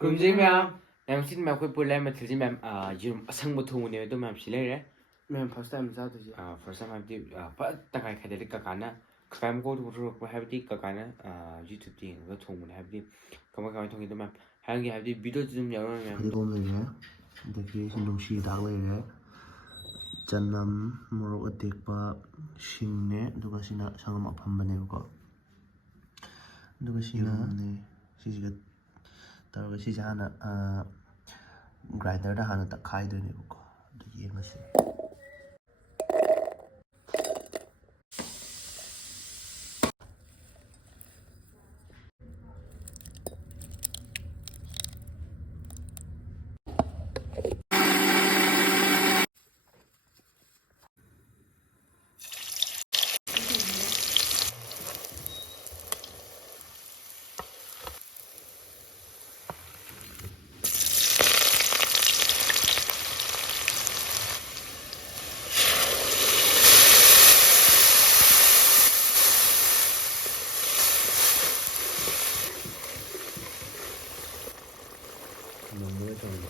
ꯈꯨꯔꯨꯝꯖꯩ ꯃꯌꯥꯝ ꯁꯤ ꯃꯌꯥꯝ ꯑꯩꯈꯣꯏ ꯄꯨꯜꯂꯦ ꯃꯊꯦꯜꯁꯤ ꯃꯌꯥꯝ ꯌꯦꯔꯨꯝ ꯑꯁꯪꯕ ꯊꯣꯡꯕꯅꯦꯕ ꯑꯗꯨ ꯃꯌꯥꯝ ꯁꯤ ꯂꯩꯔꯦ ꯃꯌꯥꯝ ꯐꯥꯔꯁ ꯇꯥꯏꯝ ꯆꯥꯗꯣꯏꯁꯦ ꯐꯥꯔꯁ ꯇꯥꯏꯝ ꯍꯥꯏꯕꯗꯤ ꯐꯖ ꯇꯪꯈꯥꯏ ꯈꯥꯏꯗꯗꯤ ꯀꯀꯥꯅ ꯀꯀꯥ ꯃꯀꯣꯛꯇ ꯄꯨꯊꯣꯔꯛꯄ ꯍꯥꯏꯕꯗꯤ ꯀꯀꯥꯅ ꯌꯨꯇ꯭ꯌꯨꯕꯇ ꯌꯦꯡꯉꯒ ꯊꯣꯡꯕꯅꯦ ꯍꯥꯏꯕꯗꯤ ꯀꯃꯥꯏ ꯊꯣꯡꯉꯤꯗꯣ ꯃꯌꯥꯝ ꯍꯥꯏꯔꯝꯒꯦ ꯍꯥꯏꯕꯗꯤ ꯚꯤꯗꯤꯑꯣꯁꯨ ꯑꯗꯨꯝ ꯌꯥꯎꯔꯝꯃꯦ ꯃꯌꯥꯝ ꯐꯗꯤꯒꯣꯝ ꯂꯩꯔꯦ ꯑꯗꯒꯤ ꯅꯨꯡꯁꯤ ꯍꯤꯗꯥꯛ ꯂꯩꯔꯦ ꯆꯅꯝ ꯃꯣꯔꯣꯛ ꯑꯇꯦꯛꯄ ꯁꯤꯡꯅꯦ ꯑꯗꯨꯒ ꯁꯤꯅ ꯁꯪꯒꯣꯝ ꯑꯐꯝꯕꯅꯦꯕꯀꯣ ꯑꯗꯨꯒ ꯁꯤꯅ ꯁꯤꯁꯤꯒ ꯇꯧꯔꯒ ꯁꯤꯁꯦ ꯍꯥꯟꯅ ꯒ꯭ꯔꯥꯏꯟꯗꯔꯗ ꯍꯥꯟꯅ ꯇꯛꯈꯥꯏꯗꯣꯏꯅꯦꯕꯀꯣ ꯑꯗꯨ ꯌꯦꯡꯉꯁꯤ 너무 좋은데.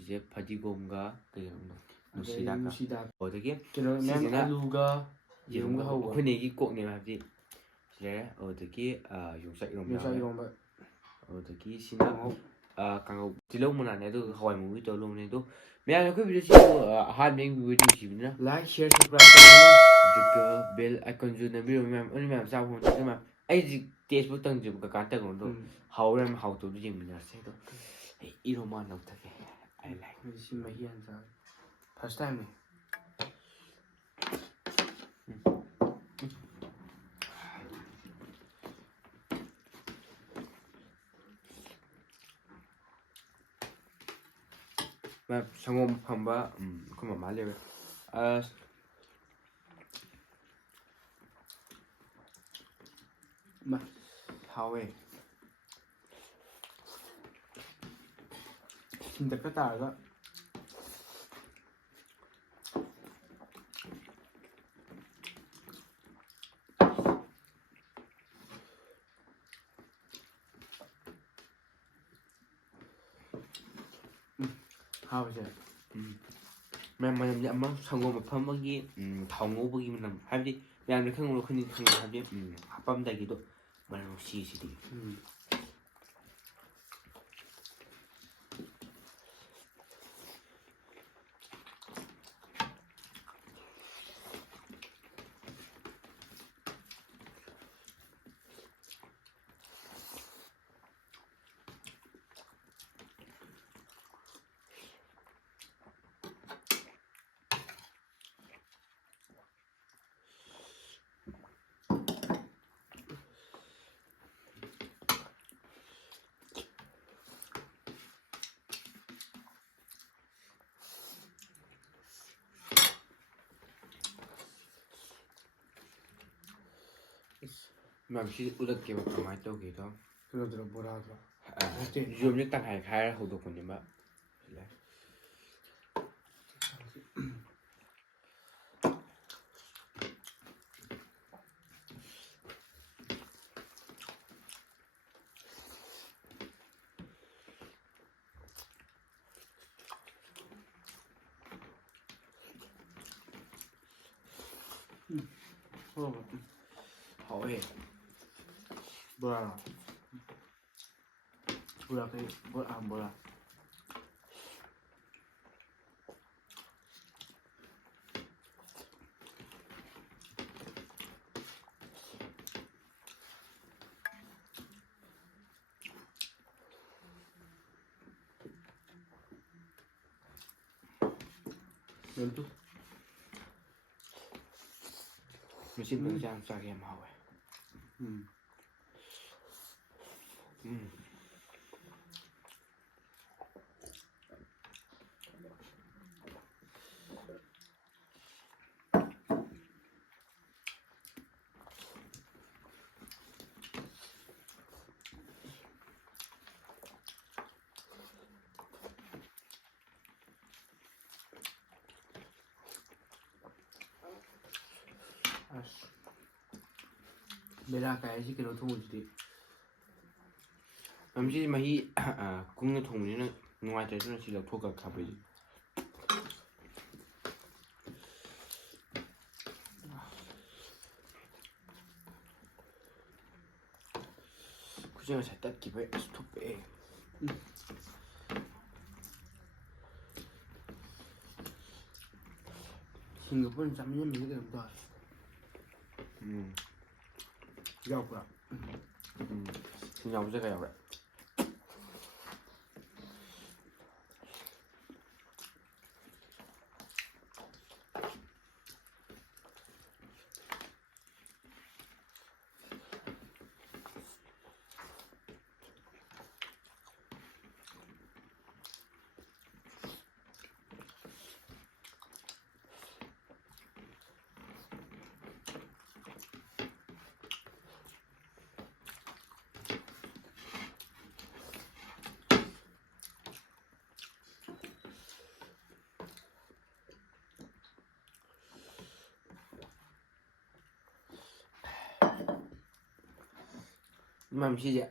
이제 바디곰과 누시다가 어떻게 시즈나 알루가 예rum가 하고 흔히기 꼭네요 하지 이제 어떻게 용사 이런 어떻게 시나 강호 딜로 문안에도 하와이 무비 또 롱네도 매일 그 비디오 하드링 비디오 시비나 라이크 쉐어 서브스크라이브 어떻게 벨 아이콘 주는 비디오 매일 오늘 매일 자고 하지만 아이지 테이스북 등지 그 간다 그런도 하우람 하우도 재미나세도 이로만 어떻게 I like this Mahian first time. Mà 상ום 한바 그만 말려. 마 하웨. 근데 까다가 하우제 ꯃꯌꯥꯝ ꯑꯃ ꯁꯪꯒꯣꯝ ꯑꯐꯝꯕꯒꯤ ꯊꯥꯎ ꯉꯧꯕꯒꯤ ꯃꯅꯝ ꯍꯥꯏꯕꯗꯤ ꯃꯌꯥꯝꯅ ꯈꯪꯕ ꯈꯪꯉꯤ ꯍꯥꯏꯕꯗꯤ ꯍꯥꯞꯄꯝꯗꯥꯏꯒꯤꯗꯣ ꯃꯅꯝ ꯅꯨꯡꯁꯤꯁꯤꯗꯤ ꯃꯌꯥꯝꯁꯤ ꯎꯠꯂꯛꯀꯦꯕ ꯀꯃꯥꯏꯅ ꯇꯧꯒꯦꯗꯣ ꯀꯩꯅꯣꯗꯨꯔꯣ ꯕꯣꯔꯥꯗꯨꯔꯣ ꯌꯨꯝꯁꯦ ꯇꯪꯈꯥꯏ ꯈꯥꯏꯔ ꯍꯧꯗꯣꯛꯄꯅꯦꯕ 하웨 뭐야 뭐야 그 뭐야 연두 무슨 등장 짜게 마we ꯑꯁ ꯕꯦꯔꯥ ꯀꯥꯏ ꯁꯤ ꯀꯩꯅꯣ ꯊꯣꯡꯕꯁꯤꯗꯤ ꯃꯁꯤ ꯃꯍꯤ ꯀꯨꯡꯅ ꯊꯣꯡꯕꯅꯤꯅ ꯅꯨꯡꯉꯥꯏꯇ꯭ꯔꯦ ꯑꯗꯨꯅ ꯁꯤ ꯂꯧꯊꯣꯛꯑꯒ ꯈꯥꯕꯩꯁꯦ ꯈꯨꯠꯁꯦ ꯉꯁꯥꯏ ꯇꯠꯈꯤꯕꯩ ꯑꯁ ꯊꯨꯞꯄꯦ ꯁꯤꯡꯒ ꯄꯨꯟꯅ ꯆꯥꯃꯤꯟꯅꯕꯗꯤ ꯀꯩꯅꯣ ꯇꯧꯋꯦ ꯌꯥꯎꯕ꯭ꯔꯥ ꯁꯤꯡ ꯌꯥꯎꯕꯁꯦ ꯀꯌꯥ ꯌꯥꯎꯔꯦ ꯃꯁꯤꯁꯦ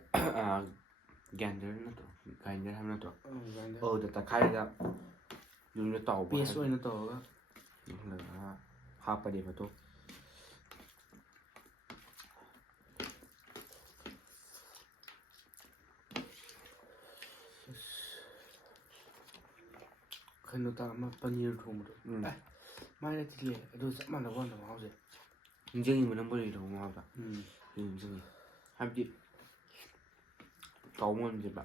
ꯒ꯭ꯔꯥꯏꯟꯗꯔ ꯅꯠꯇ꯭ꯔꯣ ꯒ꯭ꯔꯥꯏꯟꯗꯔ ꯍꯥꯏꯕ ꯅꯠꯇ꯭ꯔꯣ ꯑꯗꯨꯗ ꯇꯛꯈꯥꯏꯔꯒ ꯌꯨꯝꯗ ꯇꯥꯎꯕ ꯄꯦꯁ ꯑꯣꯏꯅ ꯇꯧꯔꯒ ꯍꯥꯞꯄꯅꯦꯕ ꯑꯗꯣ ꯀꯩꯅꯣ ꯇꯧꯔ ꯑꯃ ꯄꯅꯤꯔ ꯊꯣꯡꯕꯗꯣ ꯃꯥꯏꯅ ꯊꯤꯜꯂꯦ ꯑꯗꯨ ꯆꯞ ꯃꯥꯟꯅꯕ ꯋꯥꯅ ꯃꯍꯥꯎꯁꯦ ꯅꯤꯡꯁꯤꯡꯉꯤꯕ ꯅꯪ ꯄꯅꯤꯔ ꯊꯣꯡꯕ ꯃꯍꯥꯎꯗ ꯅꯤꯡꯁꯤꯡꯉꯤ ꯍꯥꯏꯕꯗꯤ ꯀꯥꯎꯕ ꯉꯝꯗꯦꯕ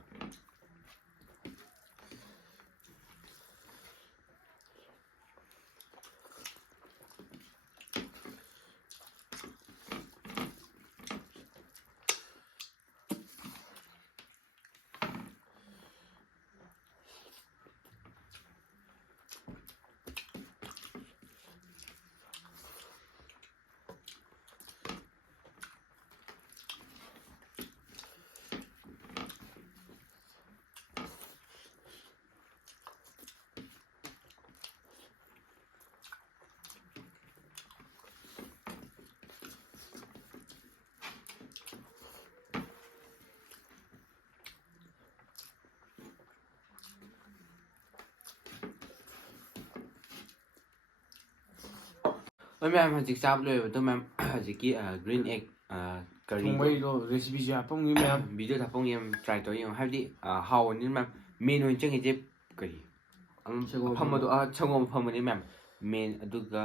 ꯍꯣꯏ ꯃꯌꯥꯝ ꯍꯧꯖꯤꯛ ꯆꯥꯕ ꯂꯣꯏꯔꯕꯗꯣ ꯃꯌꯥꯝ ꯍꯧꯖꯤꯛꯀꯤ ꯒ꯭ꯔꯤꯟ ꯑꯦഗ് ꯀꯔꯤ ꯊꯣꯡꯕꯩꯗꯣ ꯔꯦꯁꯤꯄꯤꯁꯨ ꯍꯥꯞꯄꯝꯒꯦ ꯃꯌꯥꯝ ꯚꯤꯗꯤꯑꯣ ꯍꯥꯞꯄꯝꯒꯦ ꯌꯥꯝ ꯇ꯭ꯔꯥꯏ ꯇꯧꯔ ꯌꯦꯡꯉꯣ ꯍꯥꯏꯕꯗꯤ ꯍꯥꯎꯕꯅꯤꯅ ꯃꯌꯥꯝ ꯃꯦꯟ ꯑꯣꯏꯅ ꯆꯪꯉꯤꯁꯦ ꯀꯔꯤ ꯑꯐꯝꯕꯗꯣ ꯁꯪꯒꯣꯝ ꯑꯐꯝꯕꯅꯤ ꯃꯌꯥꯝ ꯃꯦꯟ ꯑꯗꯨꯒ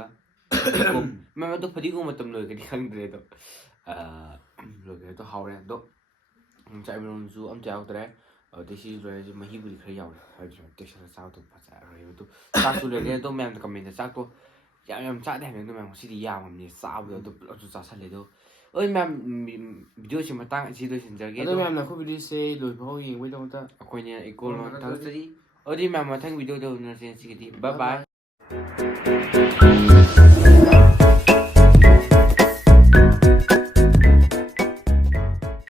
ꯐꯗꯤꯒꯣꯝ ꯃꯌꯥꯝ ꯑꯗꯣ ꯐꯗꯤꯒꯣꯝ ꯃꯇꯝ ꯂꯣꯏꯒꯗꯤ ꯈꯪꯗ꯭ꯔꯦ ꯑꯗꯣ ꯂꯣꯏꯈ꯭ꯔꯦ ꯑꯗꯣ ꯍꯥꯎꯔꯦ ꯑꯗꯣ ꯆꯥꯏꯃꯤꯔꯣꯟꯁꯨ ꯑꯝꯇ ꯌꯥꯎꯗ꯭ꯔꯦ ꯑꯗꯩ ꯁꯤꯁꯨ ꯂꯣꯏꯔꯦ ꯃꯍꯤꯕꯨꯗꯤ ꯈꯔ ꯌꯥꯎꯔꯦ ꯍꯥꯏꯕꯗꯤ ꯇꯦꯛꯁꯔ ꯆꯥꯕꯗꯣ ꯐꯖꯔꯣꯏꯕ ꯑꯗꯣ ꯆꯥꯛꯁꯨ ꯂꯣꯏꯔꯦ ꯑꯗꯣ ꯃꯌꯥꯝꯅ ꯀꯃꯦꯟꯇ ꯆꯥꯛꯇꯣ ꯌꯥꯝ ꯆꯥꯗꯦ ꯍꯥꯏꯕꯅꯤ ꯑꯗꯣ ꯃꯌꯥꯝ ꯉꯁꯤꯗꯤ ꯌꯥꯝꯃꯕꯅꯤ ꯆꯥꯕꯗꯣ ꯑꯗꯨ ꯄꯨꯂꯞꯁꯨ ꯆꯥꯁꯜꯂꯦ ꯑꯗꯣ ꯍꯣꯏ ꯃꯌꯥꯝ ꯚꯤꯗꯤꯑꯣꯁꯤ ꯃꯇꯥꯡ ꯑꯁꯤ ꯂꯣꯏꯁꯤꯟꯖꯔꯒꯦ ꯑꯗꯣ ꯃꯌꯥꯝꯅ ꯑꯩꯈꯣꯏ ꯚꯤꯗꯤꯑꯣꯁꯦ ꯂꯣꯏꯐꯥꯎ ꯌꯦꯡꯕꯒꯤꯗꯃꯛꯇ ꯑꯩꯈꯣꯏꯅ ꯏꯀꯣꯜ ꯊꯥꯒꯠꯆꯔꯤ ꯑꯗꯨꯗꯤ ꯃꯌꯥꯝ ꯃꯊꯪ ꯚꯤꯗꯤꯑꯣꯗ ꯎꯅꯔꯁꯦ ꯉꯁꯤꯒꯤꯗꯤ ꯕꯥꯏ ꯕꯥꯏ